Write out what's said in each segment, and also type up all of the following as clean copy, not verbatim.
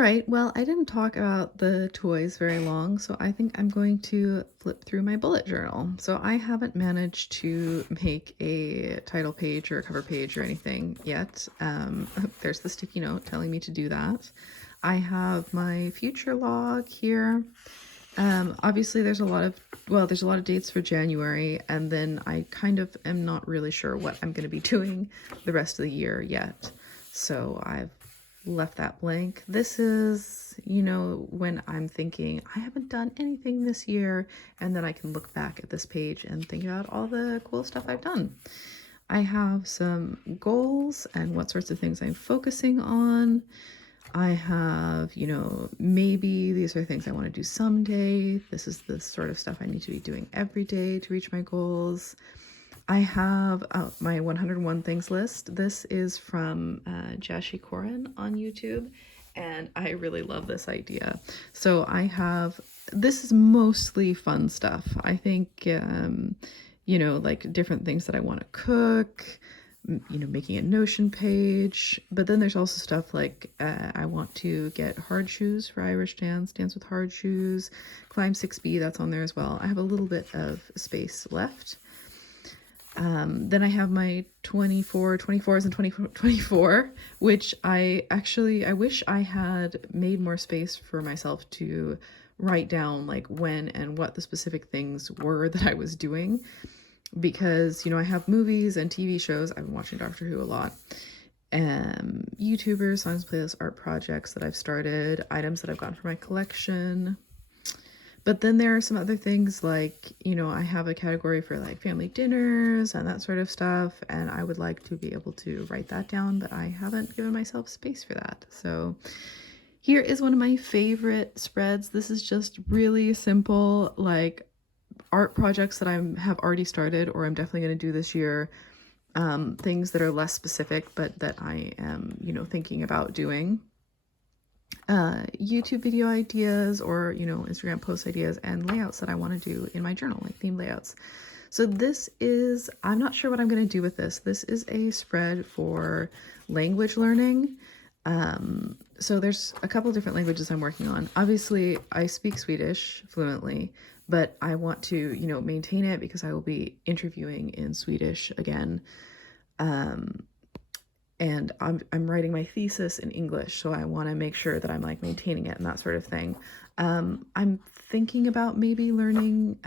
right, well, I didn't talk about the toys very long, so I think I'm going to flip through my bullet journal. So I haven't managed to make a title page or a cover page or anything yet. There's the sticky note telling me to do that. I have my future log here. Obviously there's a lot of dates for January, and then I kind of am not really sure what I'm going to be doing the rest of the year yet. So I've left that blank. This is, when I'm thinking I haven't done anything this year, and then I can look back at this page and think about all the cool stuff I've done. I have some goals and what sorts of things I'm focusing on. I have, maybe these are things I want to do someday. This is the sort of stuff I need to be doing every day to reach my goals. I have my 101 things list. This is from Jashi Koren on YouTube, and I really love this idea. So this is mostly fun stuff. I think, like different things that I want to cook, making a Notion page. But then there's also stuff like I want to get hard shoes for Irish dance with hard shoes, climb 6B, that's on there as well. I have a little bit of space left. Then I have my 24s and 2024, which I wish I had made more space for myself to write down like when and what the specific things were that I was doing, because, I have movies and TV shows. I've been watching Doctor Who a lot. YouTubers, songs, playlists, art projects that I've started, items that I've gotten for my collection. But then there are some other things like, I have a category for like family dinners and that sort of stuff, and I would like to be able to write that down, but I haven't given myself space for that. So here is one of my favorite spreads. This is just really simple, like art projects that I have already started or I'm definitely going to do this year. Things that are less specific, but that I am, thinking about doing. YouTube video ideas or, Instagram post ideas and layouts that I want to do in my journal, like theme layouts. So I'm not sure what I'm going to do with this. This is a spread for language learning. So there's a couple different languages I'm working on. Obviously, I speak Swedish fluently, but I want to, maintain it because I will be interviewing in Swedish again. And I'm writing my thesis in English, so I want to make sure that I'm like maintaining it and that sort of thing. I'm thinking about maybe learning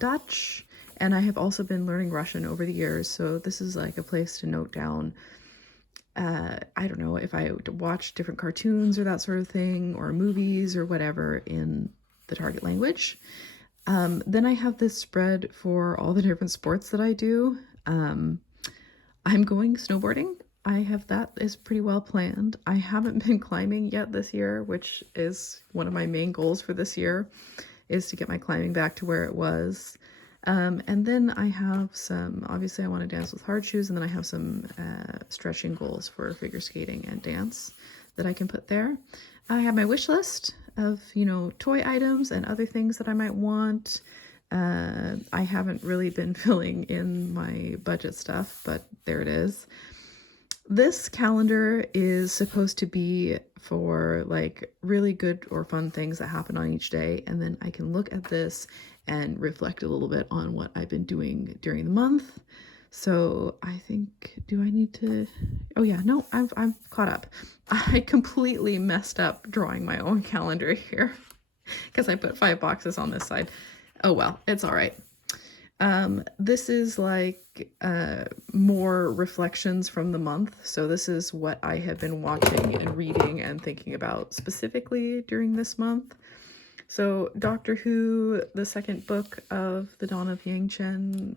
Dutch, and I have also been learning Russian over the years, so this is like a place to note down, I don't know, if I watch different cartoons or that sort of thing, or movies or whatever in the target language. Then I have this spread for all the different sports that I do. I'm going snowboarding. That is pretty well planned. I haven't been climbing yet this year, which is one of my main goals for this year, is to get my climbing back to where it was. And then I have obviously I want to dance with hard shoes, and then I have some stretching goals for figure skating and dance that I can put there. I have my wish list of, toy items and other things that I might want. I haven't really been filling in my budget stuff, but there it is. This calendar is supposed to be for like really good or fun things that happen on each day, and then I can look at this and reflect a little bit on what I've been doing during the month. So I think, do I need to, oh yeah, no, I'm caught up. I completely messed up drawing my own calendar here because I put 5 boxes on this side. Oh well, it's all right. This is like more reflections from the month. So this is what I have been watching and reading and thinking about specifically during this month. So Doctor Who, the second book of the Dawn of Yang Chen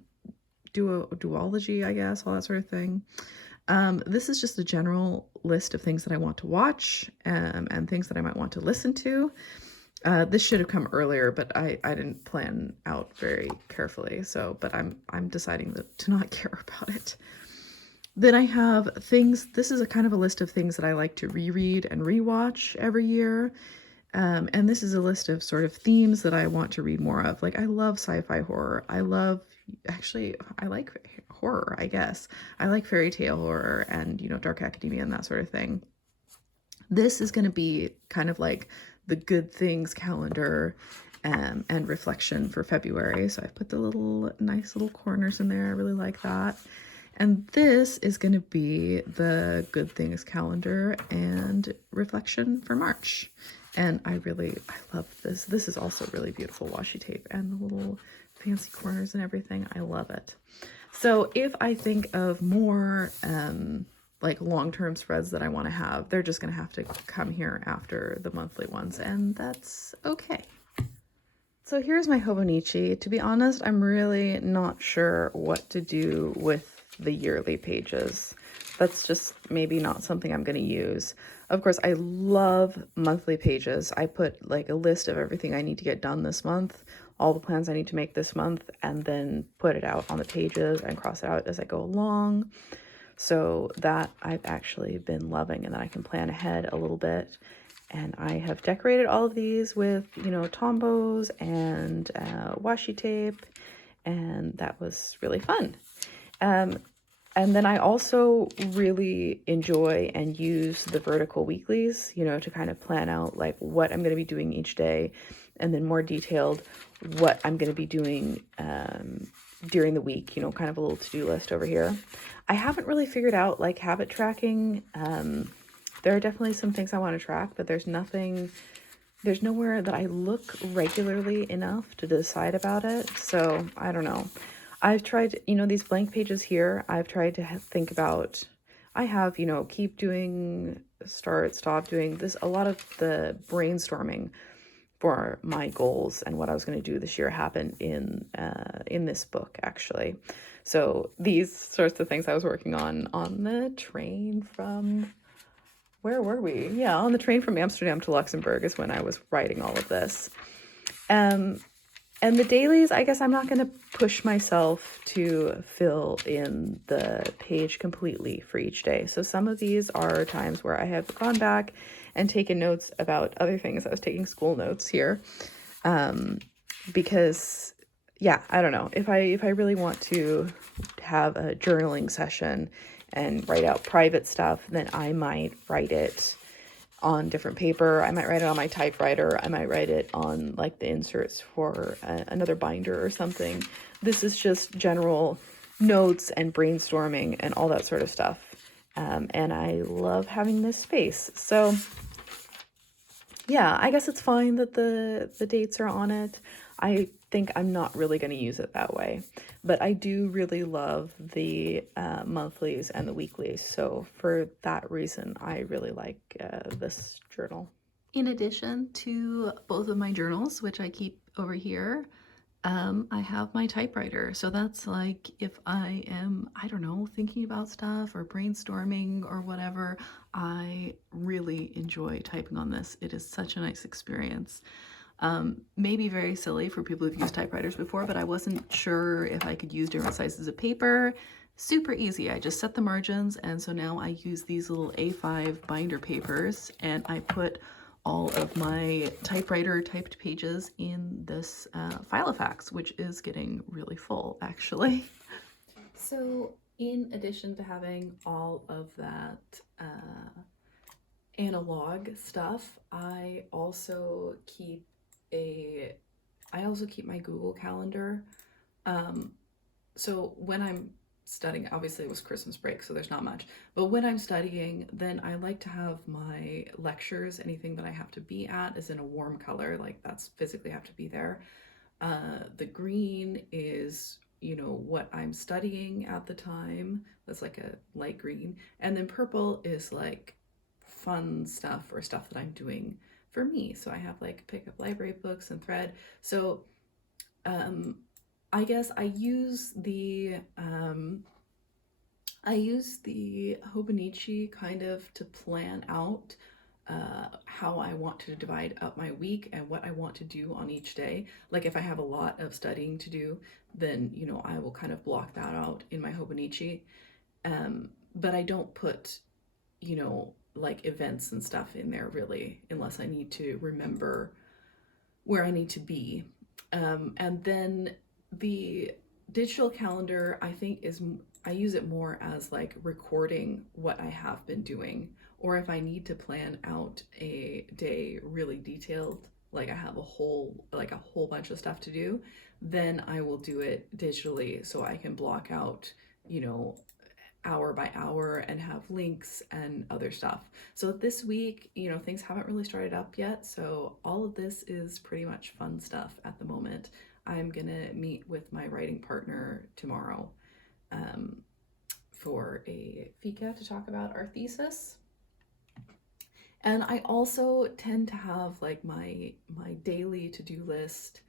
duology, I guess, all that sort of thing. This is just a general list of things that I want to watch and things that I might want to listen to. This should have come earlier, but I didn't plan out very carefully. But I'm deciding to not care about it. Then I have things. This is a kind of a list of things that I like to reread and rewatch every year. And this is a list of sort of themes that I want to read more of. Like, I love sci-fi horror. I like horror, I guess. I like fairy tale horror and, dark academia and that sort of thing. This is going to be kind of like the good things calendar and reflection for February. So I've put the nice little corners in there. I really like that. And this is going to be the good things calendar and reflection for March. And I love this. This is also really beautiful washi tape and the little fancy corners and everything. I love it. So if I think of more like long-term spreads that I want to have, they're just going to have to come here after the monthly ones, and that's okay. So here's my hobonichi. To be honest, I'm really not sure what to do with the yearly pages. That's just maybe not something I'm going to use. Of course, I love monthly pages. I put like a list of everything I need to get done this month, all the plans I need to make this month, and then put it out on the pages and cross it out as I go along. So that I've actually been loving, and then I can plan ahead a little bit. And I have decorated all of these with, you know, tombos and washi tape, and that was really fun. And then I also really enjoy and use the vertical weeklies, you know, to kind of plan out like what I'm going to be doing each day, and then more detailed what I'm going to be doing during the week, you know, kind of a little to-do list over here. I haven't really figured out like habit tracking. There are definitely some things I want to track, but there's nowhere that I look regularly enough to decide about it. So I don't know. I've tried, you know, these blank pages here, I've tried to think about, I have, you know, keep doing, start, stop doing this, a lot of the brainstorming for my goals and what I was going to do this year happened in this book, actually. So these sorts of things I was working on the train from, where were we? Yeah, on the train from Amsterdam to Luxembourg is when I was writing all of this. And the dailies, I guess I'm not going to push myself to fill in the page completely for each day. So some of these are times where I have gone back and taken notes about other things. I was taking school notes here because, yeah, I don't know. If I really want to have a journaling session and write out private stuff, then I might write it on different paper. I might write it on my typewriter. I might write it on like the inserts for another binder or something. This is just general notes and brainstorming and all that sort of stuff. And I love having this space. So yeah, I guess it's fine that the dates are on it. I think I'm not really going to use it that way, but I do really love the monthlies and the weeklies. So for that reason, I really like this journal. In addition to both of my journals, which I keep over here, I have my typewriter. So that's like if I am, I don't know, thinking about stuff or brainstorming or whatever, I really enjoy typing on this. It is such a nice experience. Maybe very silly for people who've used typewriters before, but I wasn't sure if I could use different sizes of paper. Super easy. I just set the margins, and so now I use these little A5 binder papers, and I put all of my typewriter typed pages in this Filofax, which is getting really full, actually. So in addition to having all of that analog stuff, I also keep my Google Calendar. So when I'm studying, obviously it was Christmas break, so there's not much, but when I'm studying, then I like to have my lectures, anything that I have to be at is in a warm color, like that's physically have to be there. The green is, you know, what I'm studying at the time, that's like a light green, and then purple is like fun stuff or stuff that I'm doing for me. So I have like pick up library books and thread. So I guess I use the hobonichi kind of to plan out how I want to divide up my week and what I want to do on each day. Like if I have a lot of studying to do, then, you know, I will kind of block that out in my hobonichi. But I don't put, you know, like events and stuff in there really, unless I need to remember where I need to be. And then the digital calendar, I think I use it more as like recording what I have been doing or if I need to plan out a day really detailed, like I have a whole bunch of stuff to do, then I will do it digitally so I can block out, you know, hour by hour and have links and other stuff. So this week, you know, things haven't really started up yet, so all of this is pretty much fun stuff at the moment. I'm gonna meet with my writing partner tomorrow um, for a fika to talk about our thesis. And I also tend to have like my daily to-do list.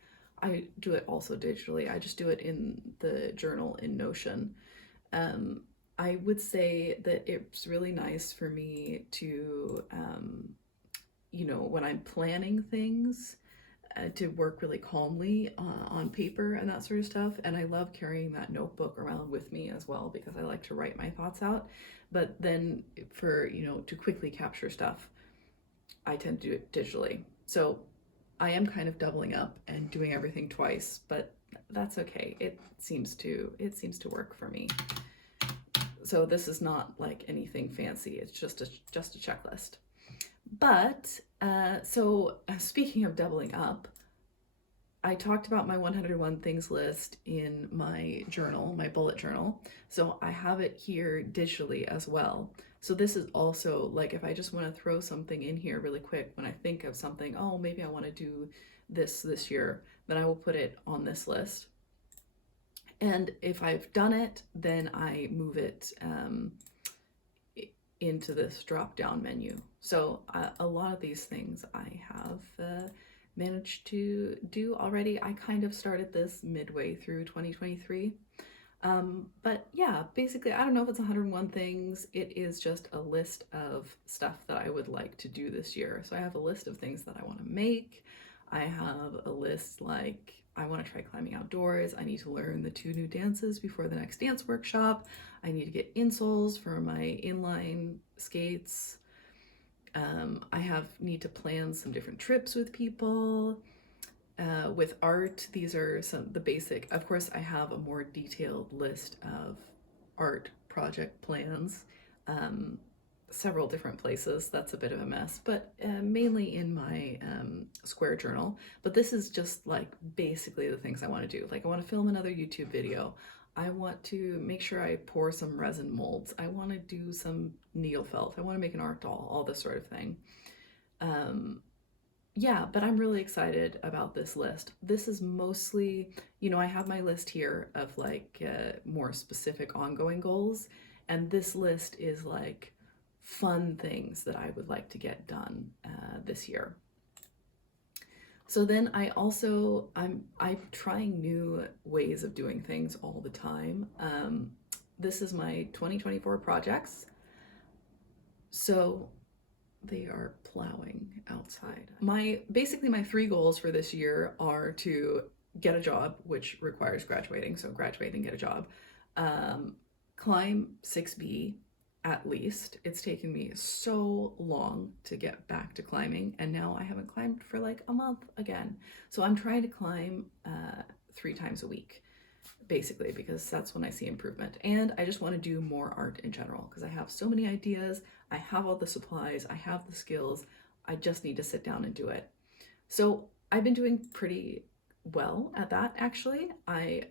I do it also digitally. I just do it in the journal in Notion. Um, I would say that it's really nice for me to, you know, when I'm planning things, to work really calmly on paper and that sort of stuff. And I love carrying that notebook around with me as well because I like to write my thoughts out. But then for, you know, to quickly capture stuff, I tend to do it digitally. So I am kind of doubling up and doing everything twice, but that's okay. It seems to work for me. So this is not like anything fancy. It's just a checklist. But so speaking of doubling up, I talked about my 101 things list in my journal, my bullet journal. So I have it here digitally as well. So this is also like if I just want to throw something in here really quick, when I think of something, oh, maybe I want to do this year, then I will put it on this list. And if I've done it, then I move it into this drop down menu. So a lot of these things I have managed to do already. I kind of started this midway through 2023. But yeah, basically, I don't know if it's 101 things. It is just a list of stuff that I would like to do this year. So I have a list of things that I want to make. I have a list like I want to try climbing outdoors. I need to learn the 2 new dances before the next dance workshop. I need to get insoles for my inline skates. I need to plan some different trips with people. With art, these are the basic. Of course, I have a more detailed list of art project plans, several different places. That's a bit of a mess, but mainly in my square journal. But this is just like basically the things I want to do. Like I want to film another YouTube video. I want to make sure I pour some resin molds. I want to do some needle felt. I want to make an art doll, all this sort of thing. Yeah, but I'm really excited about this list. This is mostly, you know, I have my list here of like more specific ongoing goals, and this list is like fun things that I would like to get done this year. So then I'm trying new ways of doing things all the time. This is my 2024 projects. So they are plowing outside. Basically my 3 goals for this year are to get a job, which requires graduating. So graduate and get a job. Climb 6B at least. It's taken me so long to get back to climbing, and now I haven't climbed for like a month again. So I'm trying to climb 3 times a week, basically, because that's when I see improvement. And I just want to do more art in general because I have so many ideas. I have all the supplies, I have the skills. I just need to sit down and do it. So I've been doing pretty well at that, actually. I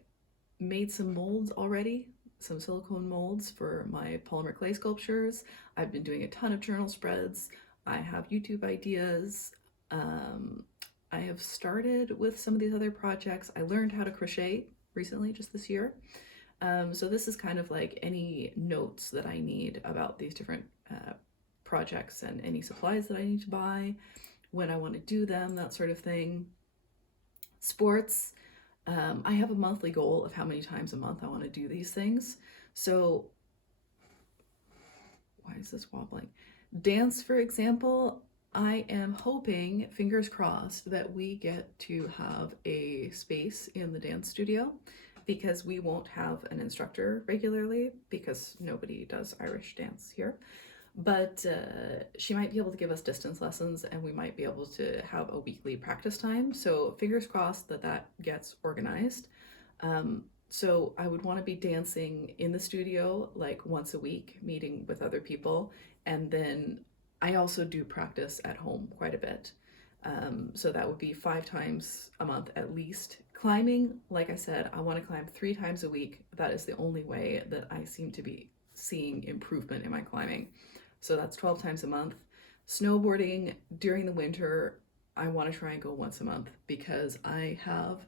made some molds already, some silicone molds for my polymer clay sculptures. I've been doing a ton of journal spreads. I have YouTube ideas. I have started with some of these other projects. I learned how to crochet recently, just this year. So this is kind of like any notes that I need about these different projects and any supplies that I need to buy, when I want to do them, that sort of thing. Sports. I have a monthly goal of how many times a month I want to do these things. So why is this wobbling? Dance, for example, I am hoping, fingers crossed, that we get to have a space in the dance studio, because we won't have an instructor regularly because nobody does Irish dance here. But she might be able to give us distance lessons, and we might be able to have a weekly practice time. So fingers crossed that gets organized. So I would want to be dancing in the studio like once a week, meeting with other people. And then I also do practice at home quite a bit. So that would be 5 times a month at least. Climbing, like I said, I want to climb 3 times a week. That is the only way that I seem to be seeing improvement in my climbing. So that's 12 times a month. Snowboarding during the winter, I want to try and go once a month because I have,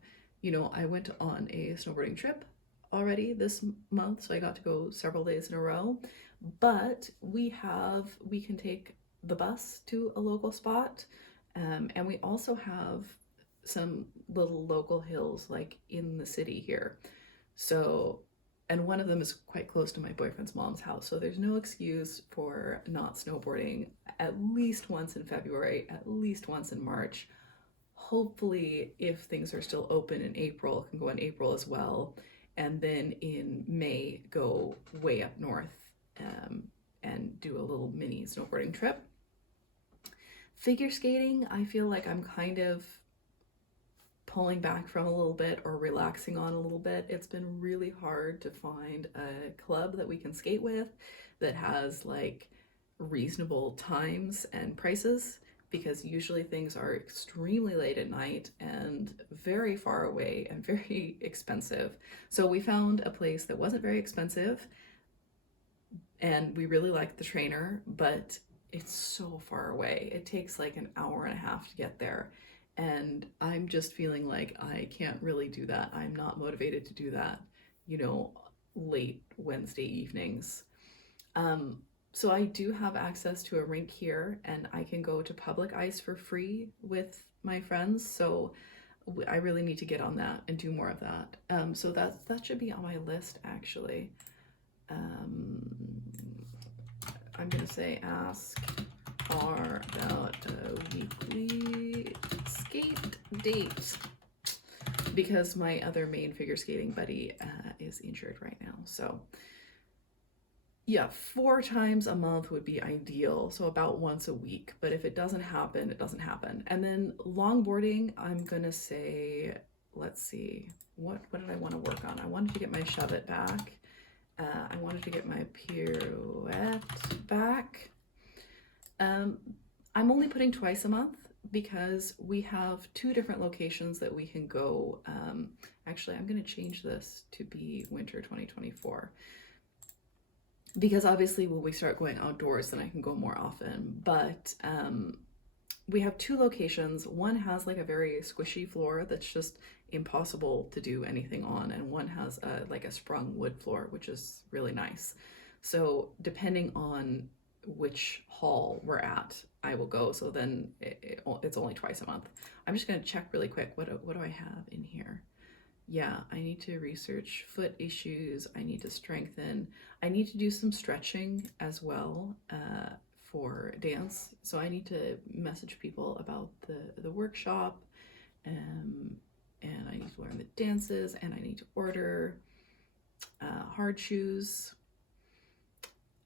I went on a snowboarding trip already this month, so I got to go several days in a row. But we can take the bus to a local spot, and we also have some little local hills like in the city here. So, and one of them is quite close to my boyfriend's mom's house. So there's no excuse for not snowboarding at least once in February, at least once in March. Hopefully, if things are still open in April, can go in April as well. And then in May, go way up north and do a little mini snowboarding trip. Figure skating, I feel like I'm kind of pulling back from a little bit or relaxing on a little bit. It's been really hard to find a club that we can skate with that has like reasonable times and prices, because usually things are extremely late at night and very far away and very expensive. So we found a place that wasn't very expensive and we really liked the trainer, but it's so far away. It takes like an hour and a half to get there. And I'm just feeling like I can't really do that. I'm not motivated to do that, late Wednesday evenings. So I do have access to a rink here and I can go to public ice for free with my friends. So I really need to get on that and do more of that. So that should be on my list actually. I'm gonna say ask R about a weekly skate date because my other main figure skating buddy is injured right now. So yeah, 4 times a month would be ideal. So about once a week. But if it doesn't happen, it doesn't happen. And then longboarding, I'm gonna say, let's see, what did I want to work on? I wanted to get my shove it back. I wanted to get my pirouette back. I'm only putting twice a month because we have 2 different locations that we can go. Actually, I'm going to change this to be winter 2024 because obviously when we start going outdoors, then I can go more often. But we have 2 locations. One has like a very squishy floor that's just impossible to do anything on, and one has like a sprung wood floor, which is really nice. So depending on which hall we're at, I will go. So then it's only twice a month. I'm just going to check really quick. What do I have in here? Yeah, I need to research foot issues. I need to strengthen. I need to do some stretching as well for dance. So I need to message people about the workshop, and I need to learn the dances, and I need to order hard shoes.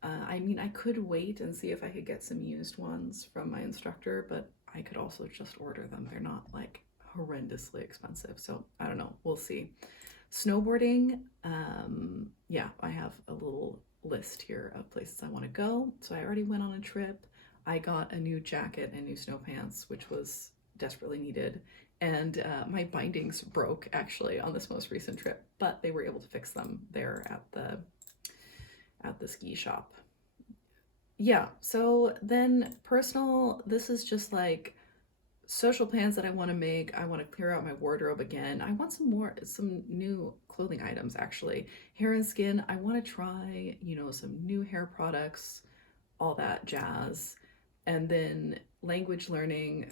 I mean, I could wait and see if I could get some used ones from my instructor, but I could also just order them. They're not like horrendously expensive. So I don't know, we'll see. Snowboarding, yeah, I have a little list here of places I want to go. So I already went on a trip. I got a new jacket and new snow pants, which was desperately needed. And my bindings broke actually on this most recent trip, but they were able to fix them there at the ski shop. Yeah, so then personal, this is just like social plans that I want to make. I want to clear out my wardrobe again. I want some new clothing items actually. Hair and skin, I want to try, some new hair products, all that jazz. And then language learning,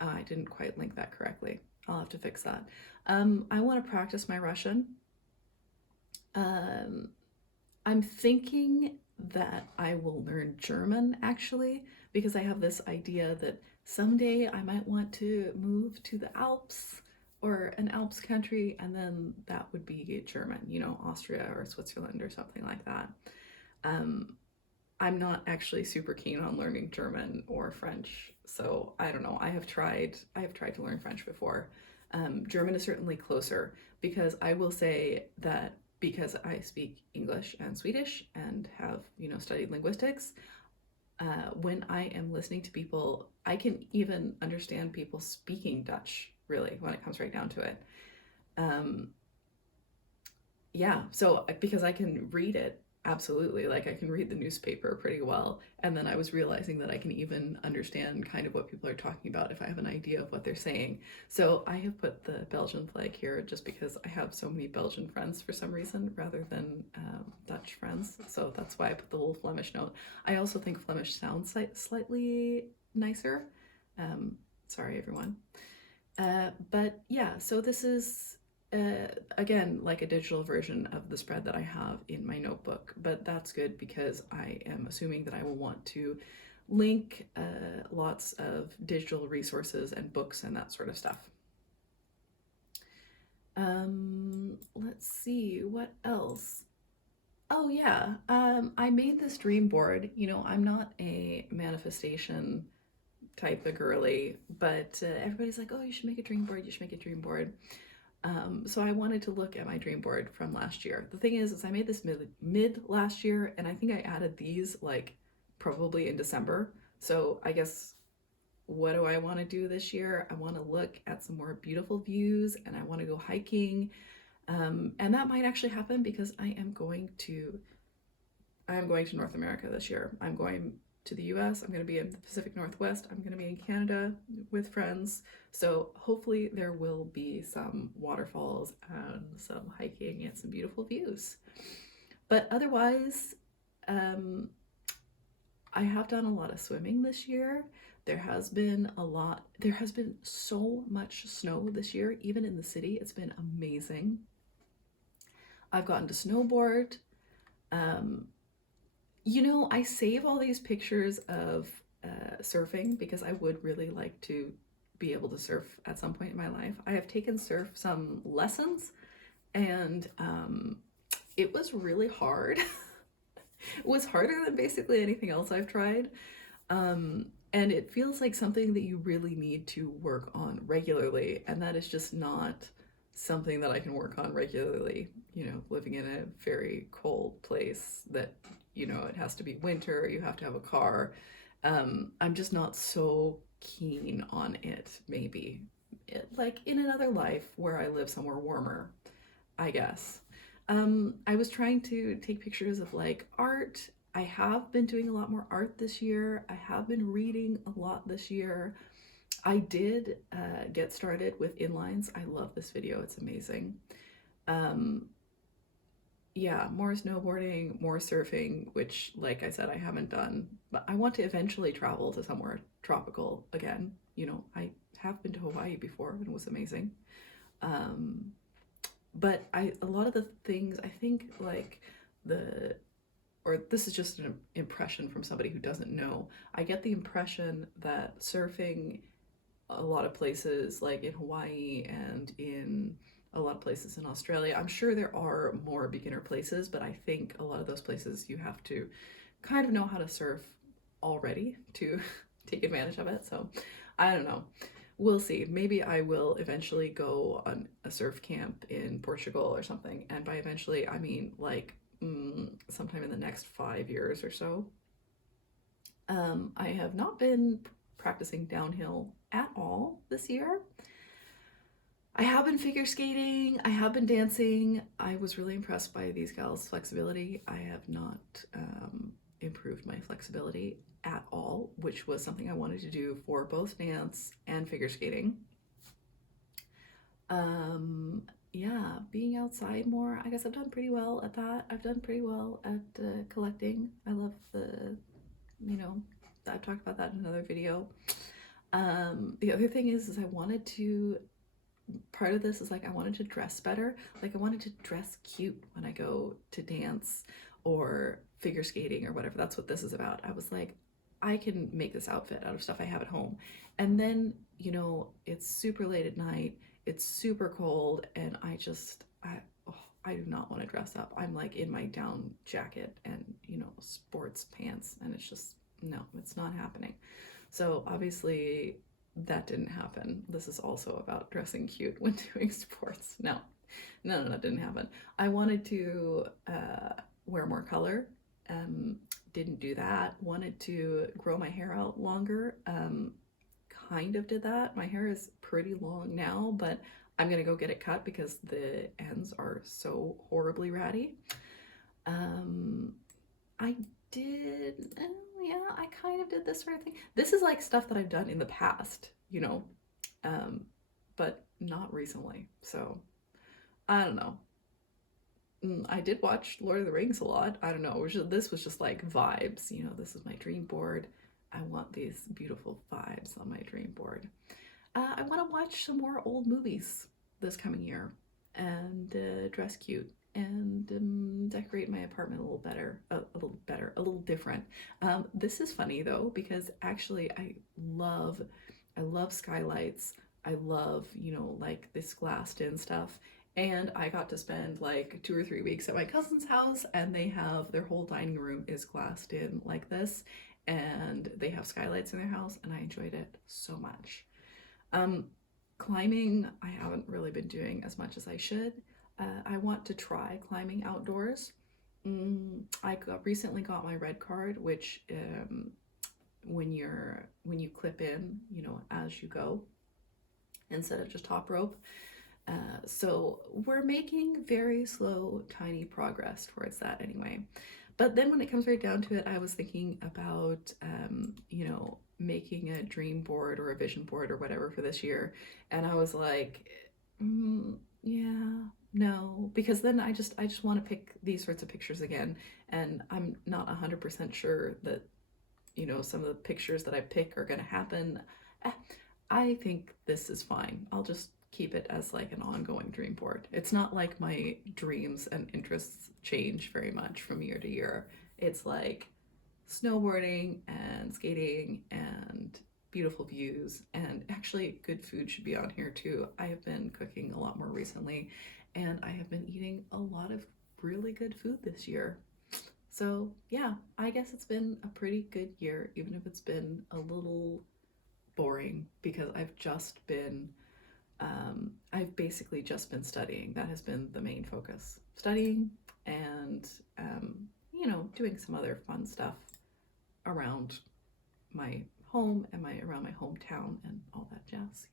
I didn't quite link that correctly. I'll have to fix that. I want to practice my Russian. I'm thinking that I will learn German actually, because I have this idea that someday I might want to move to the Alps or an Alps country, and then that would be German, Austria or Switzerland or something like that. I'm not actually super keen on learning German or French, so I don't know. I have tried to learn French before. German is certainly closer, because I will say that because I speak English and Swedish and have, studied linguistics, when I am listening to people, I can even understand people speaking Dutch, really, when it comes right down to it. Um, yeah, so because I can read it, absolutely. Like I can read the newspaper pretty well. And then I was realizing that I can even understand kind of what people are talking about if I have an idea of what they're saying. So I have put the Belgian flag here just because I have so many Belgian friends for some reason rather than Dutch friends. So that's why I put the little Flemish note. I also think Flemish sounds slightly nicer. Um, Sorry, everyone. But yeah, so this is again like a digital version of the spread that I have in my notebook, but that's good because I am assuming that I will want to link lots of digital resources and books and that sort of stuff. Let's see, what else? Oh yeah, I made this dream board. You know, I'm not a manifestation type of girly, but everybody's like, oh, you should make a dream board, you should make a dream board. So I wanted to look at my dream board from last year. The thing is I made this mid last year, and I think I added these like probably in December. So I guess what do I want to do this year? I want to look at some more beautiful views, and I want to go hiking. And that might actually happen because I am going to North America this year. I'm going to the US. I'm going to be in the Pacific Northwest. I'm going to be in Canada with friends. So hopefully there will be some waterfalls and some hiking and some beautiful views. But otherwise, I have done a lot of swimming this year. There has been so much snow this year, even in the city. It's been amazing. I've gotten to snowboard. Um, You know, I save all these pictures of surfing because I would really like to be able to surf at some point in my life. I have taken some lessons, and it was really hard. It was harder than basically anything else I've tried. And it feels like something that you really need to work on regularly, and that is just not something that I can work on regularly, you know, living in a very cold place that, you know, it has to be winter, you have to have a car. I'm just not so keen on it, maybe. Like in another life where I live somewhere warmer, I guess. I was trying to take pictures of like art. I have been doing a lot more art this year. I have been reading a lot this year. I did get started with inlines. I love this video. It's amazing. Um, yeah, more snowboarding, more surfing, which, like I said, I haven't done, but I want to eventually travel to somewhere tropical again. You know, I have been to Hawaii before and it was amazing. Um, but a lot of the things I think like the or this is just an impression from somebody who doesn't know. I get the impression that surfing a lot of places like in Hawaii and in a lot of places in Australia. I'm sure there are more beginner places, but I think a lot of those places you have to kind of know how to surf already to take advantage of it. So I don't know. We'll see. Maybe I will eventually go on a surf camp in Portugal or something. And by eventually, I mean like sometime in the next 5 years or so. I have not been practicing downhill at all this year. I have been figure skating, I have been dancing. I was really impressed by these gals' flexibility. I have not improved my flexibility at all, which was something I wanted to do for both dance and figure skating. Yeah, being outside more, I guess I've done pretty well at that. I've done pretty well at collecting. I love you know, I've talked about that in another video. The other thing is I wanted to, part of this is like I wanted to dress better. Like I wanted to dress cute when I go to dance or figure skating or whatever. That's what this is about. I was like, I can make this outfit out of stuff I have at home. And then, you know, it's super late at night, it's super cold, and I do not want to dress up. I'm like in my down jacket and, you know, sports pants, and it's just, no, it's not happening. So obviously that didn't happen. This is also about dressing cute when doing sports. No, that didn't happen. I wanted to wear more color, didn't do that. Wanted to grow my hair out longer. Kind of did that. My hair is pretty long now, but I'm gonna go get it cut because the ends are so horribly ratty. Um, I did, yeah, I kind of did this sort of thing. This is like stuff that I've done in the past, you know, um, but not recently. So I don't know. I did watch Lord of the Rings a lot. I don't know. This was just like vibes. You know, this is my dream board. I want these beautiful vibes on my dream board. I want to watch some more old movies this coming year and dress cute and decorate my apartment a little better, a little different. This is funny though because actually I love skylights. I love, you know, like this glassed in stuff. And I got to spend like 2 or 3 weeks at my cousin's house, and they have their whole dining room is glassed in like this, and they have skylights in their house, and I enjoyed it so much. Um, Climbing, I haven't really been doing as much as I should. I want to try climbing outdoors. Recently got my red card, which when you clip in, you know, as you go instead of just top rope. So we're making very slow, tiny progress towards that anyway. But then when it comes right down to it, I was thinking about, you know, making a dream board or a vision board or whatever for this year. And I was like, yeah, no, because then I just want to pick these sorts of pictures again. And I'm not 100% sure that, you know, some of the pictures that I pick are going to happen. Eh, I think this is fine. I'll just keep it as like an ongoing dream board. It's not like my dreams and interests change very much from year to year. It's like snowboarding and skating and beautiful views, and actually good food should be on here too. I have been cooking a lot more recently, and I have been eating a lot of really good food this year. So yeah, I guess it's been a pretty good year, even if it's been a little boring because I've basically just been studying. That has been the main focus. Studying and, you know, doing some other fun stuff around my home and around my hometown and all that jazz.